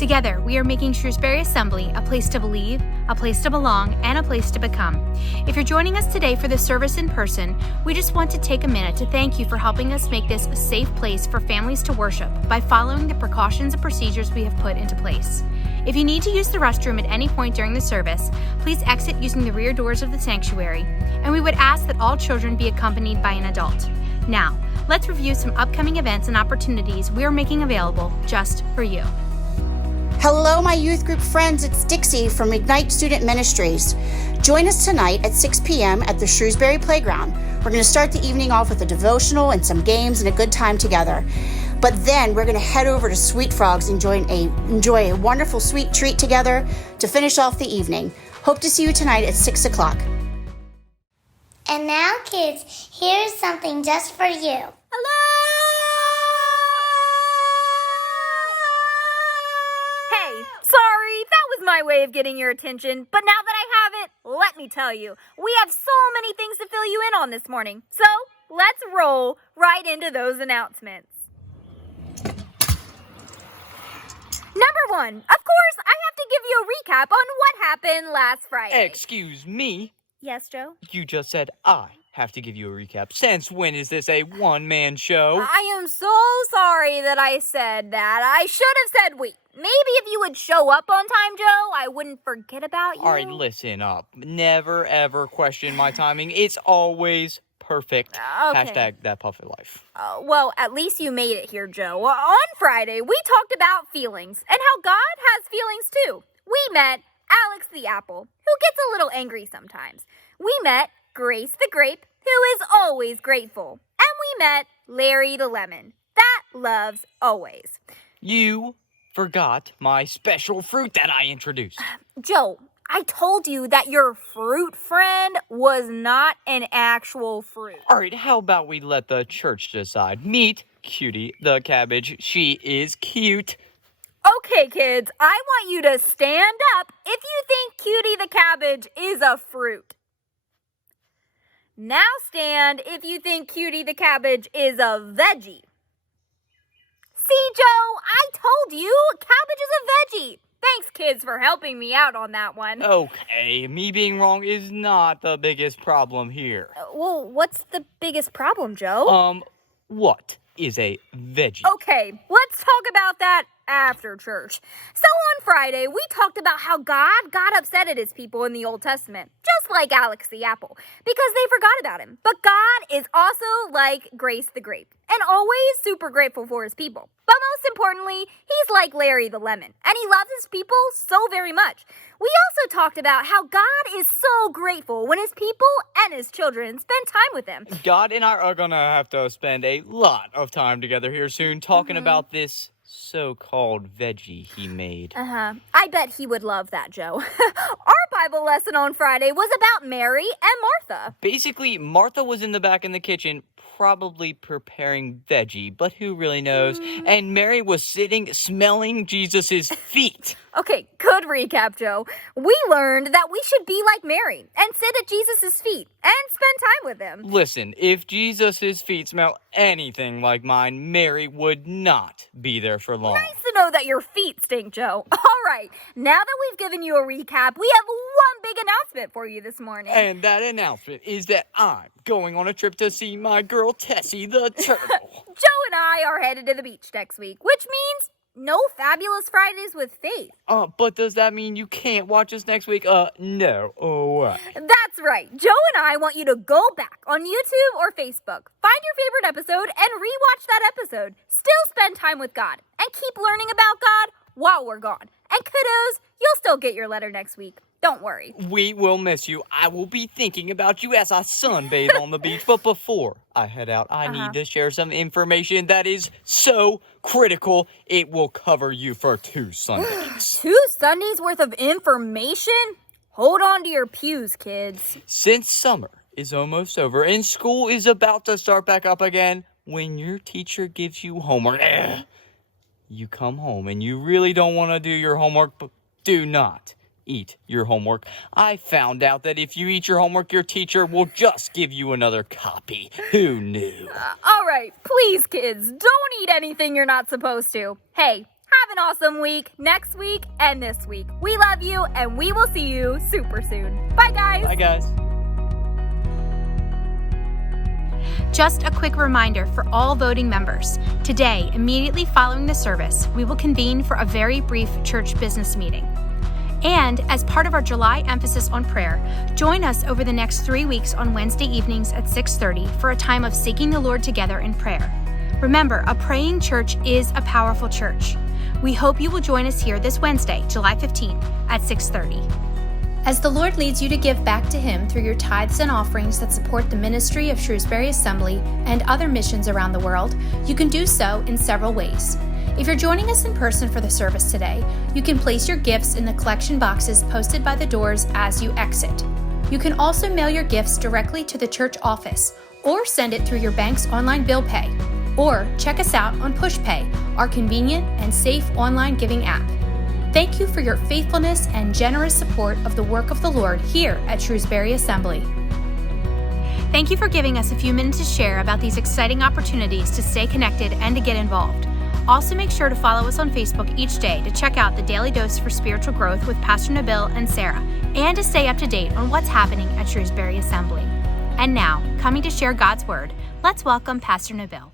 Together, we are making Shrewsbury Assembly a place to believe, a place to belong, and a place to become. If you're joining us today for this service in person, we just want to take a minute to thank you for helping us make this a safe place for families to worship by following the precautions and procedures we have put into place. If you need to use the restroom at any point during the service, please exit using the rear doors of the sanctuary, and we would ask that all children be accompanied by an adult. Now, let's review some upcoming events and opportunities we are making available just for you. Hello, my youth group friends. It's Dixie from Ignite Student Ministries. Join us tonight at 6 p.m. at the Shrewsbury Playground. We're going to start the evening off with a devotional and some games and a good time together. But then we're going to head over to Sweet Frogs and enjoy a wonderful sweet treat together to finish off the evening. Hope to see you tonight at 6 o'clock. And now, kids, here's something just for you. Hello! Hey, sorry, that was my way of getting your attention, but now that I have it, let me tell you, we have so many things to fill you in on this morning. So, let's roll right into those announcements. Number one, of course, I have to give you a recap on what happened last Friday. Excuse me? Yes, Joe? You just said I have to give you a recap. Since when is this a one-man show? I am so sorry that I said that. I should have said we. Maybe if you would show up on time, Joe, I wouldn't forget about you. All right, listen up. Never, ever question my timing. It's always perfect. Okay. Hashtag that puppet life. Well, at least you made it here, Joe. On Friday, we talked about feelings and how God has feelings too. We met Alex the Apple, who gets a little angry sometimes. We met Grace the Grape, who is always grateful. And we met Larry the Lemon, that loves always. You forgot my special fruit that I introduced. Joe, I told you that your fruit friend was not an actual fruit. All right, how about we let the church decide? Meet Cutie the Cabbage. She is cute. Okay, kids, I want you to stand up if you think Cutie the Cabbage is a fruit. Now stand if you think Cutie the Cabbage is a veggie. See, Joe, I told you, cabbage is a veggie. Thanks, kids, for helping me out on that one. Okay, me being wrong is not the biggest problem here. Well, what's the biggest problem, Joe? What is a veggie? Okay, let's talk about that after church. So on Friday, we talked about how God got upset at his people in the Old Testament, just like Alex the Apple, because they forgot about him. But God is also like Grace the Grape, and always super grateful for his people. But most importantly, he's like Larry the Lemon, and he loves his people so very much. We also talked about how God is so grateful when his people and his children spend time with him. God and I are gonna have to spend a lot of time together here soon talking about this so-called veggie he made. I bet he would love that, Joe. Our Bible lesson on Friday was about Mary and Martha. Basically, Martha was in the back in the kitchen, probably preparing veggie, but who really knows? And Mary was sitting, smelling Jesus' feet. Okay, good recap, Joe. We learned that we should be like Mary and sit at Jesus' feet and spend time with him. Listen, if Jesus' feet smell anything like mine, Mary would not be there for long. Nice to know that your feet stink, Joe. All right, now that we've given you a recap, we have one big announcement for you this morning. And that announcement is that I'm going on a trip to see my girl Tessie the turtle. Joe and I are headed to the beach next week, which means no Fabulous Fridays with Faith. But does that mean you can't watch us next week? No. Oh, what? That's right. Joe and I want you to go back on YouTube or Facebook, find your favorite episode, and rewatch that episode. Still spend time with God, and keep learning about God while we're gone. And kiddos, you'll still get your letter next week. Don't worry. We will miss you. I will be thinking about you as I sunbathe on the beach. But before I head out, I need to share some information that is so critical, it will cover you for 2 Sundays. 2 Sundays worth of information? Hold on to your pews, kids. Since summer is almost over and school is about to start back up again, when your teacher gives you homework, you come home and you really don't want to do your homework, but do not eat your homework. I found out that if you eat your homework, your teacher will just give you another copy. Who knew? All right, please, kids, don't eat anything you're not supposed to. Hey, Have an awesome week, next week, and this week. We love you, and we will see you super soon. Bye, guys. Bye, guys. Just a quick reminder for all voting members. Today, immediately following the service, we will convene for a very brief church business meeting. And as part of our July emphasis on prayer, join us over the next 3 weeks on Wednesday evenings at 6:30 for a time of seeking the Lord together in prayer. Remember, a praying church is a powerful church. We hope you will join us here this Wednesday, July 15th at 6:30. As the Lord leads you to give back to Him through your tithes and offerings that support the ministry of Shrewsbury Assembly and other missions around the world, you can do so in several ways. If you're joining us in person for the service today, you can place your gifts in the collection boxes posted by the doors as you exit. You can also mail your gifts directly to the church office or send it through your bank's online bill pay. Or check us out on PushPay, our convenient and safe online giving app. Thank you for your faithfulness and generous support of the work of the Lord here at Shrewsbury Assembly. Thank you for giving us a few minutes to share about these exciting opportunities to stay connected and to get involved. Also, make sure to follow us on Facebook each day to check out the Daily Dose for Spiritual Growth with Pastor Nabil and Sarah, and to stay up to date on what's happening at Shrewsbury Assembly. And now, coming to share God's Word, let's welcome Pastor Nabil.